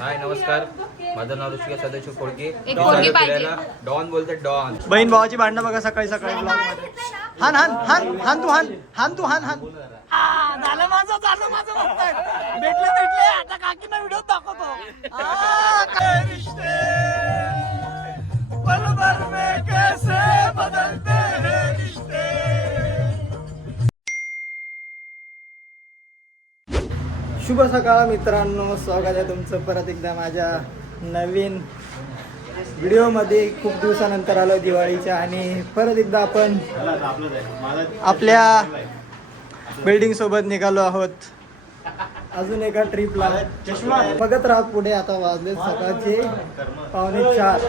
हाय नमस्कार, माझं नाव ऋषिकेश सदाशिव खोडके. डॉन बोलते डॉन. बहीण भावाची भांडणं बघा सकाळी सकाळी ब्लॉग मध्ये. हान हान हान हान तू हान हान तू हान हान. झालं माझं म्हणताय. भेटले आता काकीना व्हिडिओ दाखवतो. काय रिश्ते पल भर में कैसे बदलते हैं रिश्ते. शुभ सकाळ मित्रांनो, स्वागत आहे तुमचं परत एकदा माझ्या नवीन व्हिडिओमध्ये. खूप दिवसानंतर आलो दिवाळीच्या आणि परत एकदा आपण आपल्या बिल्डिंग सोबत निघालो आहोत अजून एका ट्रिपला. बघत राहा पुढे. आता वाजले सकाळचे 3:45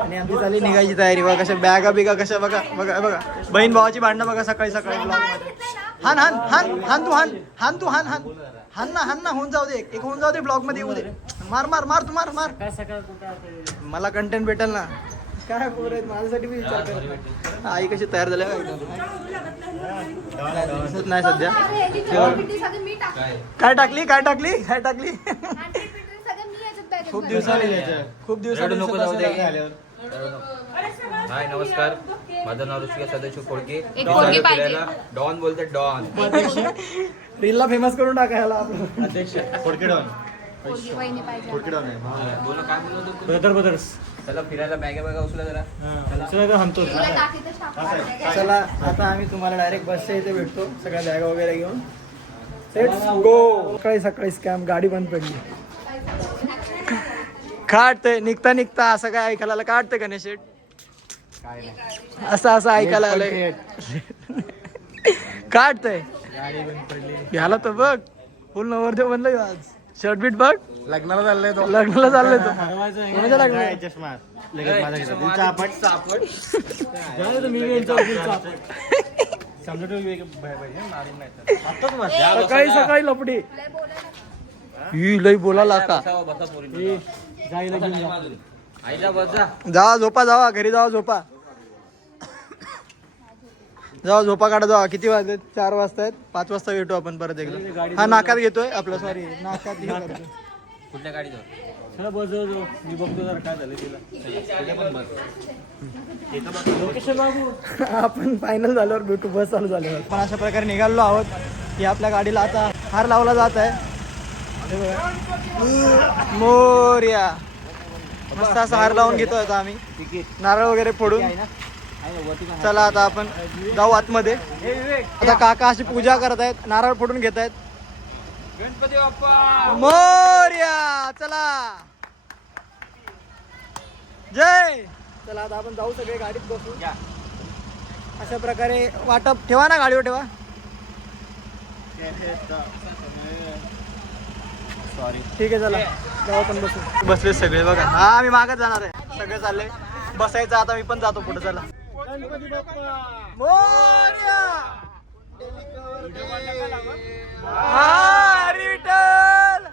आणि आमची चालली निघायची तयारी. बघा कशा बॅगा बिगा कशा बघा बघा बघा. बहीण भावाची भांडणं बघा सकाळी सकाळी ब्लॉग मध्ये. हान हान हान हान तू हान हान तू हान हान हान ना होऊन जाऊ दे. एक होऊन जाऊ दे ब्लॉग मध्ये येऊ दे. मार मार मार तू मार मार. मला कंटेंट भेटेल ना. काय पोर आहेत माझ्यासाठी मी विचार कर. आई कशी तयार झाल्या दिसत नाही सध्या. काय टाकली खूप दिवसांनी हाय नमस्कार, माझं नाव ऋषिकेश सदाशिव खोडके. डॉन बोलते डॉन. रीलला फेमस करून टाकायला अध्यक्ष खोडके डॉन. खोडके डॉन आहे. ब्रदर्स चला फिरायला बॅगा उचला जरा. चला आता आम्ही तुम्हाला डायरेक्ट बसच्या इथे भेटतो सगळ्या बॅगा वगैरे घेऊन. Let's go. सकाळी स्कॅम गाडी बंद पडली. काढतंय निघता असं काय ऐकायला काढतंय का नाही शेट. असं ऐकायला आलंय. काढतंय घ्याला तर बघ फुल नवरदेव बनलं आज. शर्ट बीट बघ. लग्नाला चाललंय तो. कोणाच्या लग्न. सकाळी लपडी ही लई बोलायला का. जावा झोपा जावा घरी जावा झोपा. जावा झोपा काढा जावा. किती वाजले 4 वाजता आहेत. 5 वाजता भेटू आपण परत एकदा. हा नाकात घेतोय आपलं. सॉरी नाकात कुठल्या गाडीवर मी बघतो जरा काय झालं तिला. आपण फायनल झाल्यावर भेटू. बस चालू झाल्यावर पण अशा प्रकारे निघालो आहोत की आपल्या गाडीला आता हार लावला जात आहे. मोर्या मस्त असा हार लावून घेतोय आता आम्ही नारळ वगैरे फोडून. चला आता आपण जाऊ आतमध्ये. आता काका अशी पूजा करत आहेत, नारळ फोडून घेत आहेत. गणपती बाप्पा मोर्या. चला जय. चला आता आपण जाऊ सगळे गाडीत बसू. अशा प्रकारे वाटप ठेवा ना गाडीवर ठेवा. सॉरी ठीक आहे चला जाऊ आपण बसू. बसले सगळे बघा. हा आम्ही मागत जाणार आहे. सगळे चालले बसायचं. आता मी पण जातो पुढे. चला गणपती बाप्पा मोरया. हरी विठ्ठल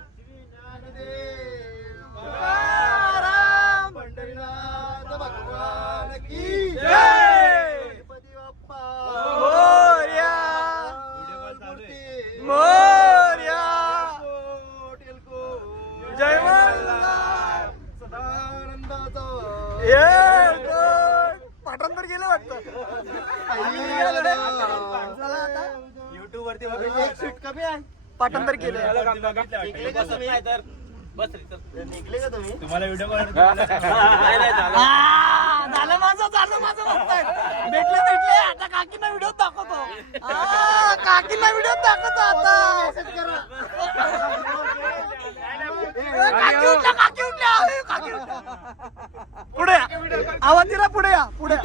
तुकाराम पंढरीनाथ भगवान की जय. गणपती बाप्पा मोरया मोरया. जय मल्हार सदानंदाचा. पाठांतर गेलं वाटतं. युट्यूब वरती पाठांतर केलं. निघले का तुम्ही. तुम्हाला व्हिडिओ झालं माझं म्हणताय. भेटले आता काकीना व्हिडिओ दाखवतो. काकीना व्हिडिओ दाखवतो आता. काकी उठल्या. पुढे आवाज दिला. पुढे या पुढे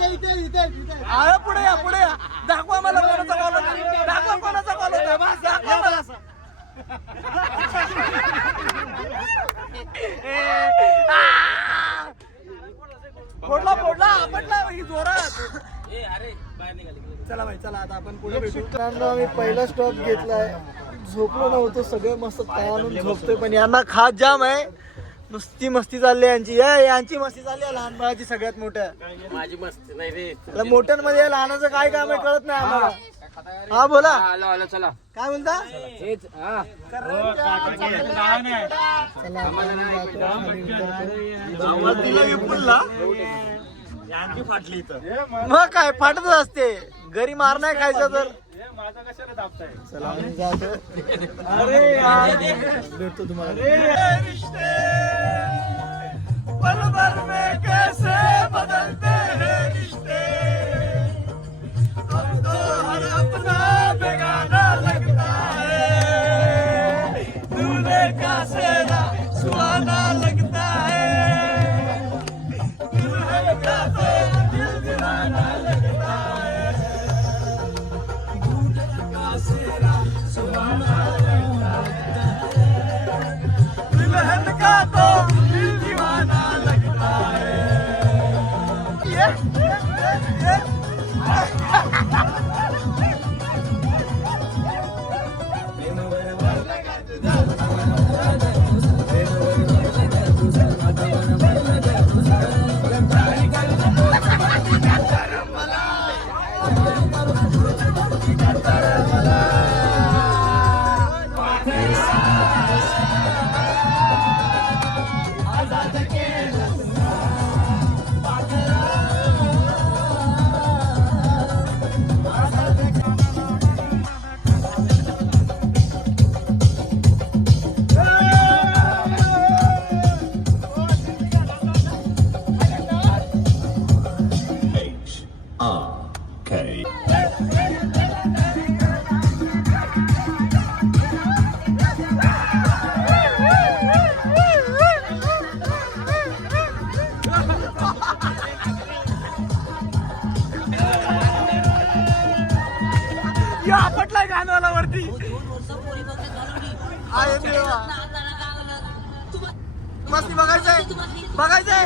पुढे या दाखवा मला कोणाचा कॉल होता. दाखवा कोणाचा कॉल होता. दाखवा मला. फोडला जोरात. चला भाई चला आता आपण पुढे भेटू. आम्ही पहिला स्टॉप घेतलाय. झोपलो नव्हतो. सगळे मस्त ताणून झोपतोय पण यांना खास जाम आहे. नुसती मस्ती चालली यांची. यांची मस्ती चालली आहे लहान बाळाची सगळ्यात मोठ्या. माझी मस्ती नाही रे. मोठ्यांमध्ये लहानाचं काय काम आहे कळत नाही आम्हाला. हा बोला, आलो आलो चला. काय बोलता? हेच हा. चला, आम्ही जातो, आम्ही उतरतो. दिला विपुलला यांची फाटली इथं. मग काय फाटतच असते, घरी मार नाही खायचं तर. माझा कशाला दाबताय? चला आम्ही जातो. अरे यार. भेटतो तुम्हाला. पल भर में कैसे बदलते हैं रिश्ते, अब तो हर अपना बेगाना लगता है, दूल्हे का सेहरा सुहाना लगता है, दूल्हे का सेहरा दिल दीवाना लगता है, दूल्हे का सेहरा सुहाना लगता है, दुल्हन का तो दिल दीवाना लगता है। या आपटलाय गाणवाला वरती. आहे देवा. मस्ती बघायचंय, बघायचंय.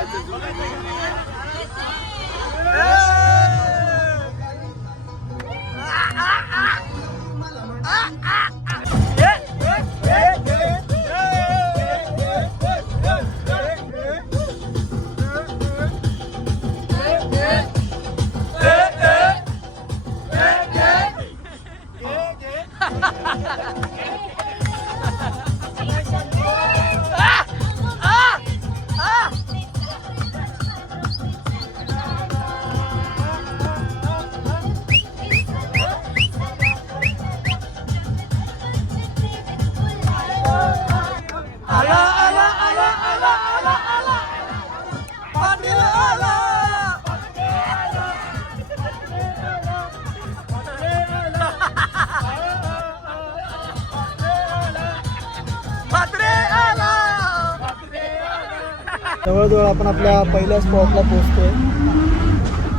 जवळजवळ आपण आपल्या पहिल्या स्पॉटला पोहोचतोय,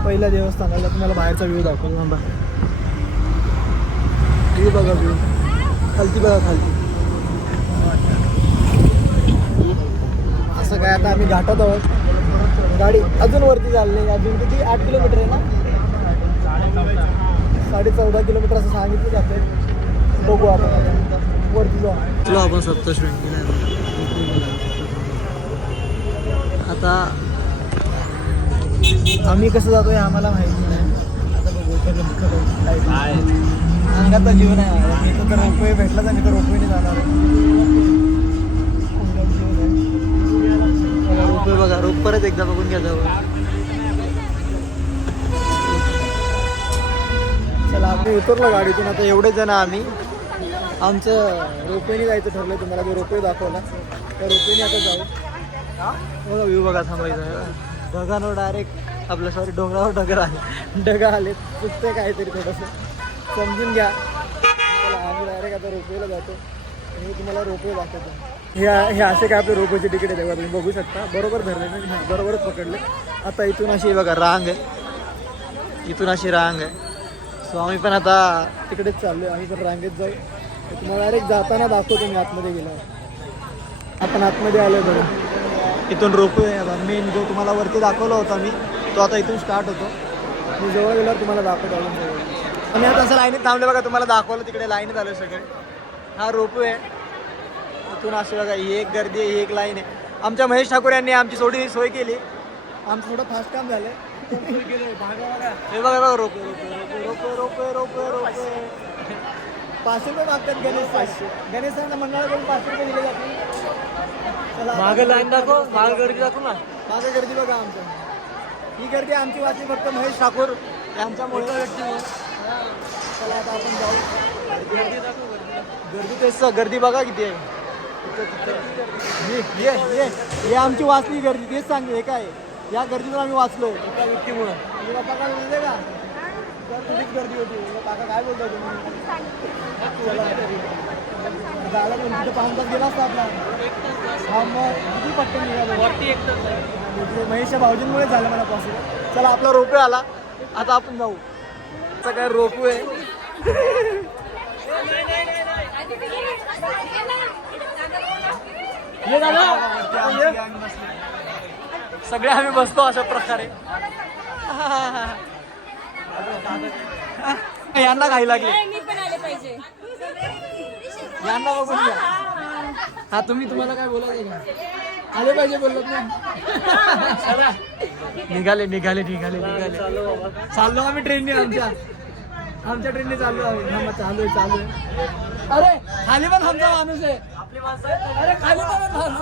पहिल्या देवस्थानाला. तुम्हाला बाहेरचा व्ह्यू दाखवतो. थांबा, व्ह्यू बघा, व्ह्यू खालती बघा, खालती. असं काय, आता आम्ही घाटात आहोत. गाडी अजून वरती चालली, अजून किती 8 किलोमीटर आहे ना, 14.5 किलोमीटर असं सांगितलं जाते. बघू आपण वरती जाऊ. आपण सप्तशृंगी आता आम्ही कसं जातोय आम्हाला माहिती नाही. आता बघू काय अंगाचा जीवन आहे. मी तर रोपवे भेटला तर मी तर रोपवेने जाणार आहे. रोपवे बघा, रोप परत एकदा बघून घ्या जावं. चला आम्ही उतरलो गाडीतून. आता एवढे जण आम्ही, आमचं रोपवेने जायचं ठरलं. तुम्हाला जो रोपवे दाखवला त्या रोपवेने आता जाऊ. बघा व्ह्यू बघा, थांबायचं. ढगांवर डायरेक्ट आपलं सॉरी डोंगरावर ढग आले, ढग आले. चुकते काहीतरी थोडंसं समजून घ्या. चला आम्ही डायरेक्ट आता रोपवेला जातो आणि मी तुम्हाला रोपवे दाखवतो. हे असे काय आपले रोपवेचे तिकीट आहे तेव्हा तुम्ही बघू शकता. बरोबर धरले मी, हां बरोबरच पकडले. आता इथून अशी बघा रांग आहे, इथून अशी रांग आहे. सो आम्ही पण आता तिकडेच चाललो आहे. आम्ही पण रांगेत जाऊ. तुम्हाला डायरेक्ट जाताना दाखवतो मी आतमध्ये गेल्यावर. आपण आतमध्ये आलो आहे बघा. इथून रोपवे आहे मेन, जो तुम्हाला वरती दाखवला होता मी, तो आता इथून स्टार्ट होतो. मी जवळ गेल्यावर तुम्हाला दाखवतो अजून जवळ. आणि आता असं लाईनीत थांबले बघा, तुम्हाला दाखवलं तिकडे लाईनीत आलं सगळे. हा रोपवे आहे. इथून असे बघा, ही एक गर्दी आहे, ही एक लाईन आहे. आमच्या महेश ठाकूर यांनी आमची सोय केली. आमचं थोडं फास्ट काम झालंय. हे बघा रोपे रोपे रोपे रोपे रोपे रोपे 500 रुपये मागतात गणेश. 500 गणेशांना मंडळाकडून 500 रुपये दिले जातील. चला मागं लाईन दाखव, मागं गर्दी दाखव ना. मागे गर्दी बघा आमच्या. ही गर्दी आमची वाचली फक्त महेश ठाकूर यांच्यामुळे. चला आता आपण जाऊ. गर्दी तेच, गर्दी बघा किती आहे. हे आमची वाचली गर्दी. तेच सांगते हे काय या गर्दीतून आम्ही वाचलोय. एका व्यक्तीमुळं. आणि बाप्पा काय बोलते का तर तुझीच गर्दी होती. काका काय बोलता तुम्ही. चला झालं पण तिथे 5 तास गेला असता आपला. हा मग किती पटकन निघालो. महेशच्या भाऊजींमुळे झालं मला पॉसिबल. चला आपला रोपवे आला, आता आपण जाऊ. आता काय रोपवे ये दादा. सगळे आम्ही बसतो अशा प्रकारे. यांना काही लागले, यांना बघून घ्या. हा तुम्हाला काय बोलायचं का? आले पाहिजे बोलत ना. निघाले चाललो आम्ही ट्रेनने. आमच्या ट्रेनने चाललो आम्ही. चालू आहे. अरे खाली पण आमचा माणूस आहे. अरे खाली पण माणूस.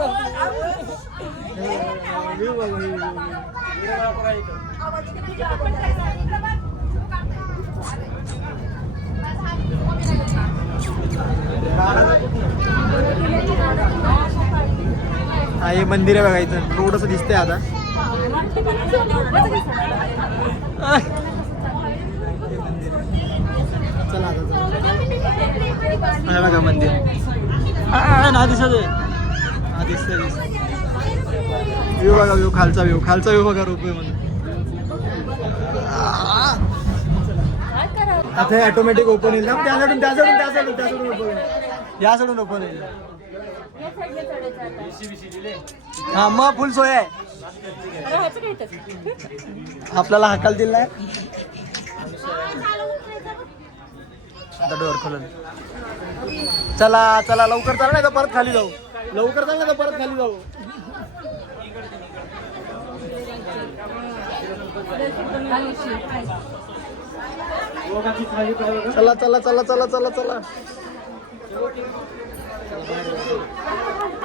हा हे मंदिर आहे बघा. इथं रोड असं दिसतंय आता. चला हे बघा मंदिर. ना दिसत हा दिसतंय. व्ह्यू बघा, व्ह्यू खालचा व्ह्यू बघा रोपवे म्हणून. आता ऑटोमॅटिक ओपन होईल ना. त्यासाठी ओपन. या सोडून ओपन होईल. हा मग फुल सोय आहे. आपल्याला हाकाल दिला नाही. आता डोअर खोलून. चला लवकर चाल नाही तर परत खाली जाऊ. लवकर चाल ना तर परत खाली जाऊ. चला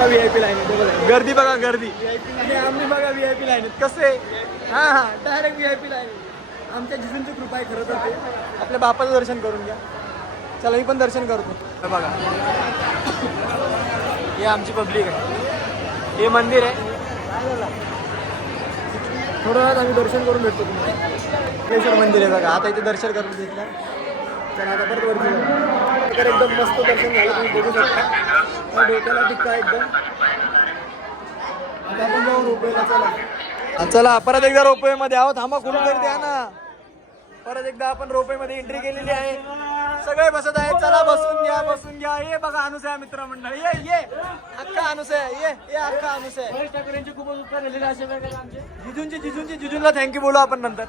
VIP लाईन आहे. गर्दी बघा, गर्दी. आणि आम्ही बघा VIP लाईन आहेत. कसे हा डायरेक्ट VIP लाईन. आमच्या जिजूंची कृपा आहे खरं तर. ते आपल्या बापाचं दर्शन करून घ्या. चला मी पण दर्शन करतो. हे बघा, हे आमची पब्लिक आहे. हे मंदिर आहे. थोड्या वेळात आम्ही दर्शन करून भेटतो तुम्हाला. केशर मंदिर आहे बघा. आता इथे दर्शन करून घेतलं. चला आता परत वरती जाऊ. तर एकदम मस्त दर्शन झालं. तुम्ही बघू शकता. डोक्याला टिक्का एकदम. आता आपण जाऊ रोपवेला. चला परत एकदा रोपवे मध्ये आहोत. थांबा कुठून तरी द्या ना. परत एकदा आपण रोपवे मध्ये एंट्री केलेली आहे. सगळे बसत आहेत. चला बसून घ्या. ये बघा अनुसया मित्रमंडळ. ये अख्खा अनुसया. ये अख्खा अनुसया. जिजूंला थँक्यू बोलू आपण नंतर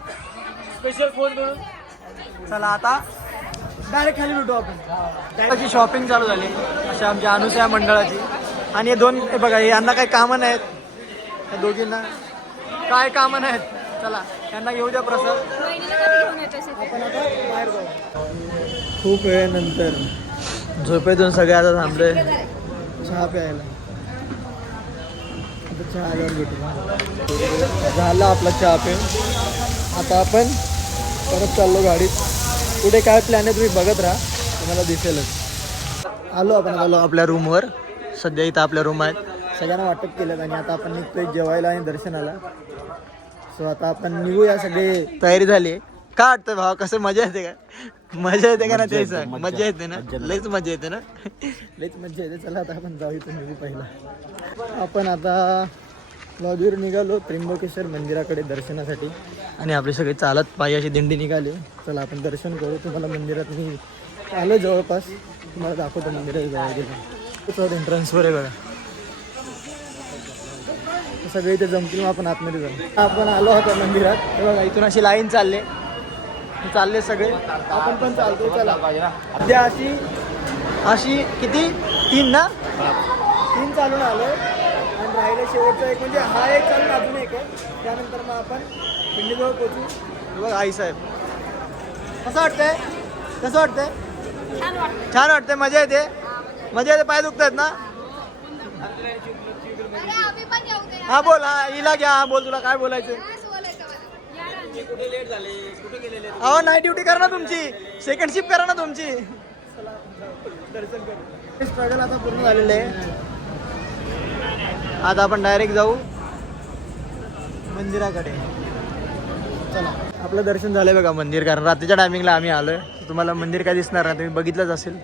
स्पेशल फोन करून. चला आता डायरेक्ट खाली भेटू आपण. त्याची शॉपिंग चालू झाली अशा आमच्या अनुसया मंडळाची. आणि हे दोन हे बघा, यांना काही कामं नाहीत. या दोघींना काय कामं नाहीत. चला त्यांना घेऊ द्या प्रसाद. आपण आता बाहेर जाऊ. खूप वेळेनंतर झोपेतून सगळे आता थांबले चहा प्यायला. आता चहा आल्यावर भेटू. झाला आपला चहा पिऊन. आता आपण परत चाललो गाडीत. पुढे काय प्लॅन आहे तुम्ही बघत राहा, तुम्हाला दिसेलच. आलो आपल्या रूमवर. सध्या इथं आपल्या रूम आहेत. सगळ्यांना वाटप केलं आणि आता आपण निघतोय जेवायला आणि दर्शनाला. सो आता आपण निघूया. सगळे तयारी झाली. का वाटतं भावा, कसं मजा येते का? मजा येते का ना? ते सांग. मजा येते ना? लईच मजा येते ना? लईच मजा येते. चला आता आपण जाऊ इथून निघू पहिला. आपण आता लॉबीवर निघालो त्र्यंबकेश्वर मंदिराकडे दर्शनासाठी. आणि आपले सगळे चालत पायी अशी दिंडी निघाली. चला आपण दर्शन करू. तुम्हाला मंदिरात मी आलो जवळपास. तुम्हाला दाखवतो मंदिरात जवळ गेलो. एंट्रन्सवर आहे बघा. सगळे इथे जमतील. मग आपण आतमध्ये जाऊ. आपण आलो होतो मंदिरात. हे बघा इथून अशी लाईन चालले सगळे. आपण पण चालतो. चला सध्या अशी अशी किती 3 ना? 3 चालून आलो आणि राहिलं शेवटचं एक म्हणजे हा एक चालून अजून एक आहे, त्यानंतर मग आपण पिंडीजवळ पोचू. हे बघ आई साहेब कसं वाटतंय, कसं वाटतंय? छान वाटतंय, मजा येते, मजा येते. पाय दुखतात ना? हा बोल, हा हिला घ्या, हा बोल, तुला काय बोलायचं? अहो नाईट ड्युटी करा ना तुमची, सेकंड शिफ्ट करा ना तुमची. दर्शन करू. स्ट्रगल आता पूर्ण झालेलं आहे. आता आपण डायरेक्ट जाऊ मंदिराकडे. चला, आपलं दर्शन झालंय बघा मंदिर, कारण रात्रीच्या टायमिंगला आम्ही आलोय. तुम्हाला मंदिर काय दिसणार ना, तुम्ही बघितलंच असेल.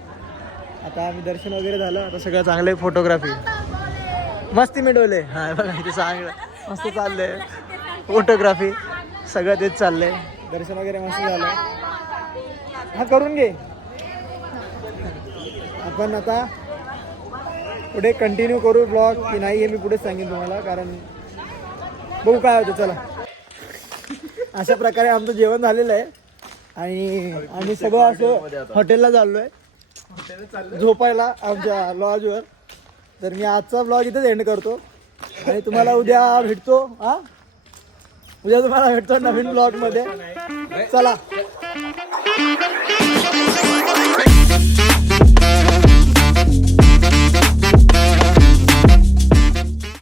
आता आम्ही दर्शन वगैरे झालं, आता सगळं चांगलं आहे. फोटोग्राफी मस्ती मिळवले, हा बघा इथे चांगलं मस्त चाललंय. फोटोग्राफी सगळं तेच चाललंय. दर्शन वगैरे मस्त झालं. हा करून घे. आपण आता पुढे कंटिन्यू करू ब्लॉग की नाही हे मी पुढे सांगेन तुम्हाला, कारण बघू काय होतं. चला, अशा प्रकारे आमचं जेवण झालेलं आहे आणि आम्ही सगळं असं हॉटेलला चाललोय झोपायला आमच्या लॉजवर. तर मी आजचा ब्लॉग इथेच एंड करतो आणि तुम्हाला उद्या भेटतो. उद्या तुम्हाला भेटतो नवीन ब्लॉग मध्ये. चला.